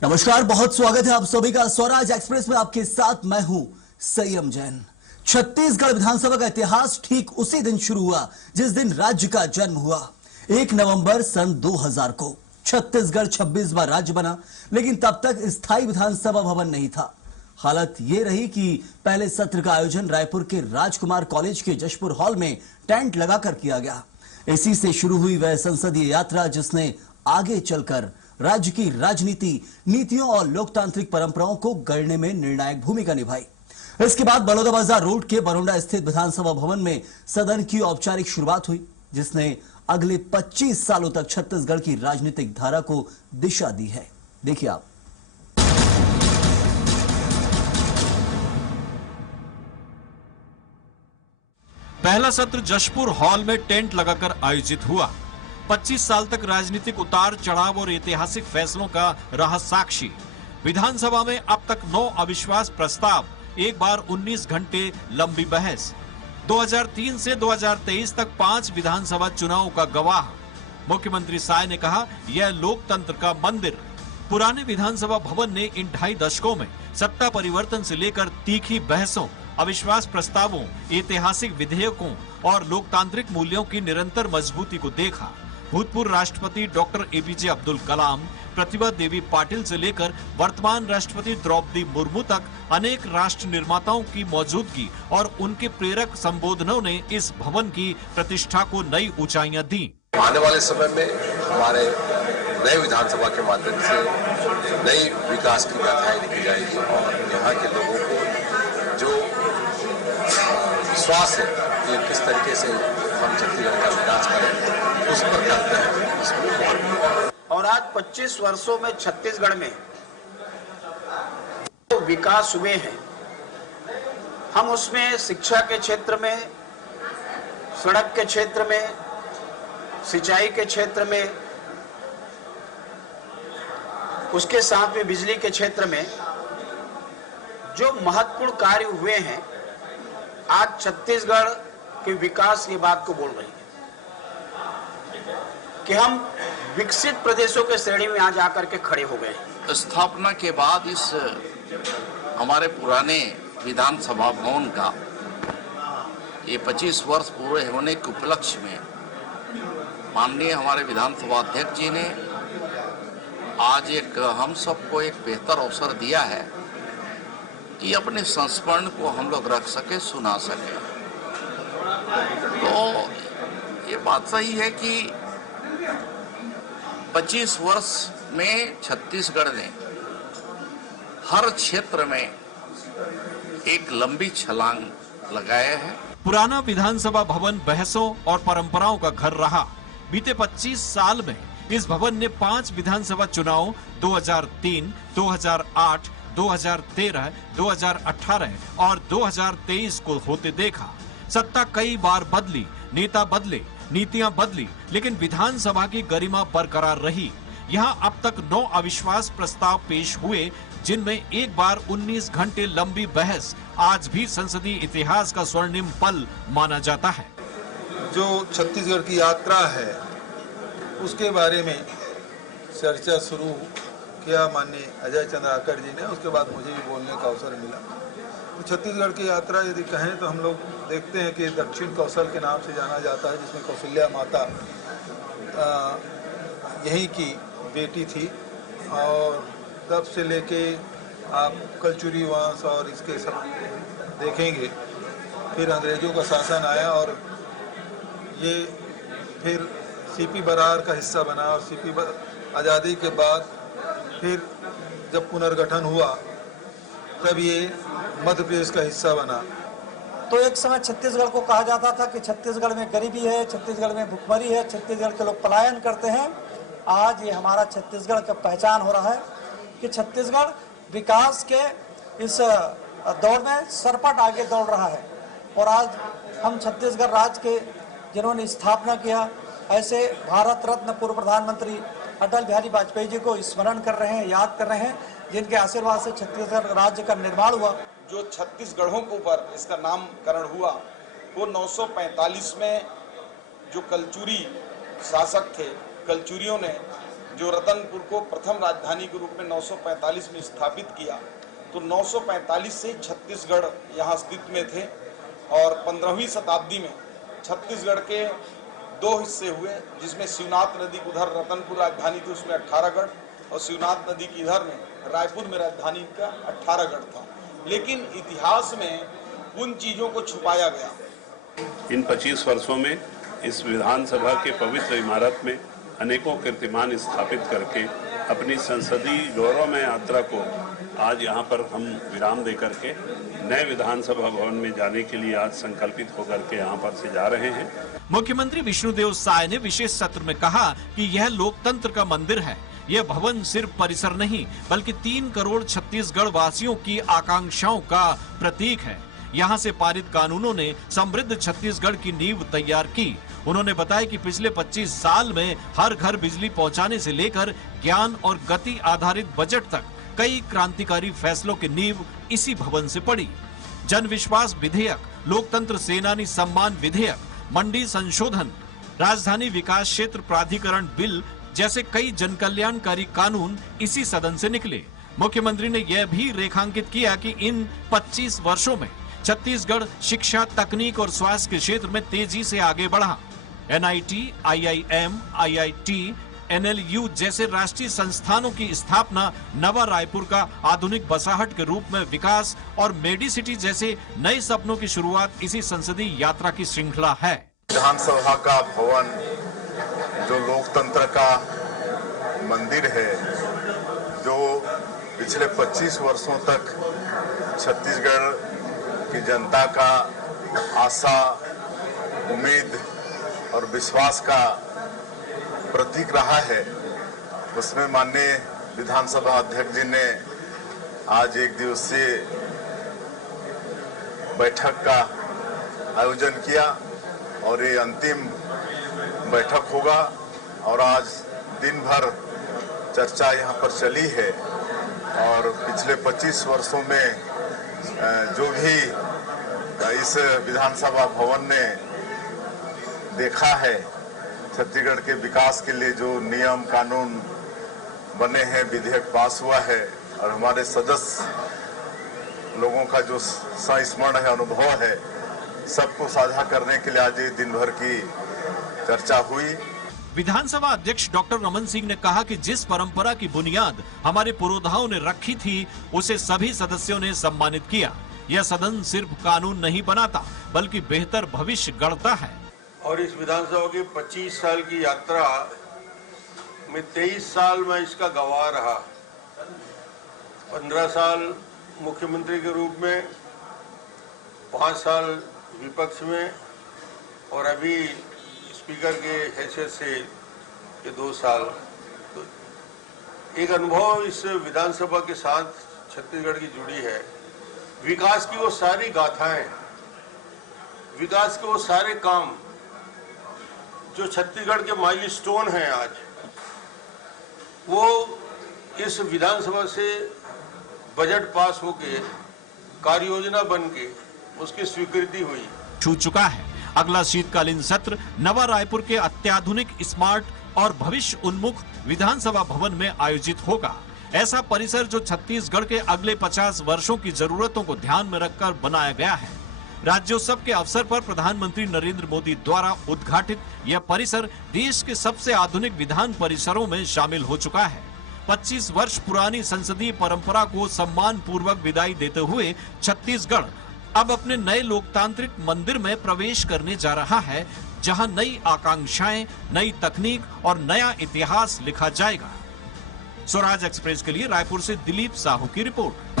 नमस्कार, बहुत स्वागत है आप सभी का स्वराज एक्सप्रेस में। आपके साथ मैं हूं संयम जैन। छत्तीसगढ़ विधानसभा का इतिहास ठीक उसी दिन शुरू हुआ जिस दिन राज्य का जन्म हुआ। 1 नवंबर सन 2000 को छत्तीसगढ़ 26वां राज्य बना, लेकिन तब तक स्थायी विधानसभा भवन नहीं था। हालत यह रही कि पहले सत्र का आयोजन रायपुर के राजकुमार कॉलेज के जशपुर हॉल में टेंट लगाकर किया गया। इसी से शुरू हुई वह संसदीय यात्रा जिसने आगे चलकर राज्य की राजनीति, नीतियों और लोकतांत्रिक परंपराओं को गढ़ने में निर्णायक भूमिका निभाई। इसके बाद बलौदाबाजार रोड के बरोंडा स्थित विधानसभा भवन में सदन की औपचारिक शुरुआत हुई, जिसने अगले 25 सालों तक छत्तीसगढ़ की राजनीतिक धारा को दिशा दी है। देखिए आप। पहला सत्र जशपुर हॉल में टेंट लगाकर आयोजित हुआ। 25 साल तक राजनीतिक उतार चढ़ाव और ऐतिहासिक फैसलों का रहा साक्षी। विधानसभा में अब तक 9 अविश्वास प्रस्ताव, एक बार 19 घंटे लंबी बहस। 2003 से 2023 तक 5 विधानसभा चुनावों का गवाह। मुख्यमंत्री साय ने कहा, यह लोकतंत्र का मंदिर। पुराने विधानसभा भवन ने इन 2.5 दशकों में सत्ता परिवर्तन से लेकर तीखी बहसों, अविश्वास प्रस्तावों, ऐतिहासिक विधेयकों और लोकतांत्रिक मूल्यों की निरंतर मजबूती को देखा। भूतपूर्व राष्ट्रपति डॉक्टर एपीजे अब्दुल कलाम, प्रतिभा देवी पाटिल से लेकर वर्तमान राष्ट्रपति द्रौपदी मुर्मू तक अनेक राष्ट्र निर्माताओं की मौजूदगी और उनके प्रेरक संबोधनों ने इस भवन की प्रतिष्ठा को नई ऊंचाइयां दी। आने वाले समय में हमारे नए विधानसभा के माध्यम से नई विकास की गाथाएं लिखी जाएगी और यहाँ के लोगों को जो विश्वास है कि किस तरीके से हम छत्तीसगढ़ का विकास करें, उस पर करते हैं। और आज 25 वर्षों में छत्तीसगढ़ में जो विकास हुए हैं, हम उसमें शिक्षा के क्षेत्र में, सड़क के क्षेत्र में, सिंचाई के क्षेत्र में, उसके साथ में बिजली के क्षेत्र में जो महत्वपूर्ण कार्य हुए हैं, आज छत्तीसगढ़ के विकास की बात को बोल रही है कि हम विकसित प्रदेशों के श्रेणी में आज आकर के खड़े हो गए। स्थापना के बाद इस हमारे पुराने विधानसभा भवन का ये 25 वर्ष पूरे होने के उपलक्ष्य में माननीय हमारे विधानसभा अध्यक्ष जी ने आज हम सबको एक बेहतर अवसर दिया है कि अपने संस्मरण को हम लोग रख सके, सुना सके। तो ये बात सही है कि 25 वर्ष में छत्तीसगढ़ ने हर क्षेत्र में एक लंबी छलांग लगाया है। पुराना विधानसभा भवन बहसों और परंपराओं का घर रहा। बीते 25 साल में इस भवन ने 5 विधानसभा चुनाव 2003, 2008, 2013, 2018 और 2023 को होते देखा। सत्ता कई बार बदली, नेता बदले, नीतियां बदली, लेकिन विधानसभा की गरिमा बरकरार रही। यहां अब तक 9 अविश्वास प्रस्ताव पेश हुए, जिनमें एक बार 19 घंटे लंबी बहस आज भी संसदीय इतिहास का स्वर्णिम पल माना जाता है। जो छत्तीसगढ़ की यात्रा है उसके बारे में चर्चा शुरू किया माननीय अजय चंद्राकर जी ने, उसके बाद मुझे भी बोलने का अवसर मिला। तो छत्तीसगढ़ की यात्रा यदि कहें तो हम लोग देखते हैं कि दक्षिण कौशल के नाम से जाना जाता है, जिसमें कौशल्या माता यहीं की बेटी थी और तब से लेके आप कलचुरी वंश और इसके सब देखेंगे। फिर अंग्रेजों का शासन आया और ये फिर सीपी बरार का हिस्सा बना और सीपी आज़ादी के बाद फिर जब पुनर्गठन हुआ तब ये मध्य प्रदेश का हिस्सा बना। तो एक समय छत्तीसगढ़ को कहा जाता था कि छत्तीसगढ़ में गरीबी है, छत्तीसगढ़ में भुखमरी है, छत्तीसगढ़ के लोग पलायन करते हैं। आज ये हमारा छत्तीसगढ़ का पहचान हो रहा है कि छत्तीसगढ़ विकास के इस दौड़ में सरपट आगे दौड़ रहा है। और आज हम छत्तीसगढ़ राज्य के जिन्होंने स्थापना किया, ऐसे भारत रत्न पूर्व प्रधानमंत्री अटल बिहारी वाजपेयी जी को स्मरण कर रहे हैं, याद कर रहे हैं, जिनके आशीर्वाद से छत्तीसगढ़ राज्य का निर्माण हुआ। जो छत्तीसगढ़ों के ऊपर इसका नामकरण हुआ वो 945 में जो कलचुरी शासक थे, कलचुरियों ने जो रतनपुर को प्रथम राजधानी के रूप में 945 में स्थापित किया, तो 945 से छत्तीसगढ़ यहाँ अस्तित्व में थे और 15वीं शताब्दी में छत्तीसगढ़ के दो हिस्से हुए, जिसमें शिवनाथ नदी की उधर रतनपुर राजधानी थी, उसमें 18 गढ़, और शिवनाथ नदी की इधर में रायपुर में राजधानी का 18 गढ़ था। लेकिन इतिहास में उन चीज़ों को छुपाया गया। इन 25 वर्षों में इस विधानसभा के पवित्र इमारत में अनेकों कीर्तिमान स्थापित करके अपनी संसदीय गौरवमय यात्रा को आज यहाँ पर हम विराम दे करके नए विधानसभा भवन में जाने के लिए आज संकल्पित होकर के यहाँ पर से जा रहे हैं। मुख्यमंत्री विष्णुदेव साय ने विशेष सत्र में कहा कि यह लोकतंत्र का मंदिर है। यह भवन सिर्फ परिसर नहीं बल्कि 3 करोड़ छत्तीसगढ़ वासियों की आकांक्षाओं का प्रतीक है। यहाँ से पारित कानूनों ने समृद्ध छत्तीसगढ़ की नींव तैयार की। उन्होंने बताया कि पिछले 25 साल में हर घर बिजली पहुंचाने से लेकर ज्ञान और गति आधारित बजट तक कई क्रांतिकारी फैसलों की नींव इसी भवन से पड़ी। जन विश्वास विधेयक, लोकतंत्र सेनानी सम्मान विधेयक, मंडी संशोधन, राजधानी विकास क्षेत्र प्राधिकरण बिल जैसे कई जनकल्याणकारी कानून इसी सदन से निकले। मुख्यमंत्री ने यह भी रेखांकित किया कि इन 25 वर्षों में छत्तीसगढ़ शिक्षा, तकनीक और स्वास्थ्य के क्षेत्र में तेजी से आगे बढ़ा। NIT, IIM, IIT, NLU जैसे राष्ट्रीय संस्थानों की स्थापना, नवा रायपुर का आधुनिक बसाहट के रूप में विकास और मेडिसिटी जैसे नए सपनों की शुरुआत इसी संसदीय यात्रा की श्रृंखला है। विधानसभा का भवन जो लोकतंत्र का मंदिर है, जो पिछले 25 वर्षों तक छत्तीसगढ़ की जनता का आशा, उम्मीद और विश्वास का प्रतीक रहा है, उसमें माननीय विधानसभा अध्यक्ष जी ने आज एक दिवसीय बैठक का आयोजन किया और ये अंतिम बैठक होगा। और आज दिन भर चर्चा यहाँ पर चली है और पिछले 25 वर्षों में जो भी इस विधानसभा भवन ने देखा है, छत्तीसगढ़ के विकास के लिए जो नियम कानून बने हैं, विधेयक पास हुआ है और हमारे सदस्य लोगों का जो संस्मरण है, अनुभव है, सबको साझा करने के लिए आज ये दिन भर की चर्चा हुई। विधानसभा अध्यक्ष डॉक्टर रमन सिंह ने कहा कि जिस परंपरा की बुनियाद हमारे पुरोधाओं ने रखी थी, उसे सभी सदस्यों ने सम्मानित किया। यह सदन सिर्फ कानून नहीं बनाता बल्कि बेहतर भविष्य गढ़ता है। और इस विधानसभा की 25 साल की यात्रा में 23 साल में इसका गवाह रहा। 15 साल मुख्यमंत्री के रूप में, 5 साल विपक्ष में और अभी स्पीकर के हैसियत से के 2 साल। तो एक अनुभव इस विधानसभा के साथ छत्तीसगढ़ की जुड़ी है। विकास की वो सारी गाथाएं, विकास के वो सारे काम जो छत्तीसगढ़ के माइलस्टोन हैं आज, वो इस विधानसभा से बजट पास होके कार्य योजना बन के उसकी स्वीकृति हुई। छू चुका है। अगला शीतकालीन सत्र नवा रायपुर के अत्याधुनिक, स्मार्ट और भविष्य उन्मुख विधानसभा भवन में आयोजित होगा। ऐसा परिसर जो छत्तीसगढ़ के अगले 50 वर्षों की जरूरतों को ध्यान में रखकर बनाया गया है। राज्योत्सव के अवसर पर प्रधानमंत्री नरेंद्र मोदी द्वारा उद्घाटित यह परिसर देश के सबसे आधुनिक विधान परिसरों में शामिल हो चुका है। 25 वर्ष पुरानी संसदीय परंपरा को सम्मान पूर्वक विदाई देते हुए छत्तीसगढ़ अब अपने नए लोकतांत्रिक मंदिर में प्रवेश करने जा रहा है, जहां नई आकांक्षाएं, नई तकनीक और नया इतिहास लिखा जाएगा। स्वराज एक्सप्रेस के लिए रायपुर से दिलीप साहू की रिपोर्ट।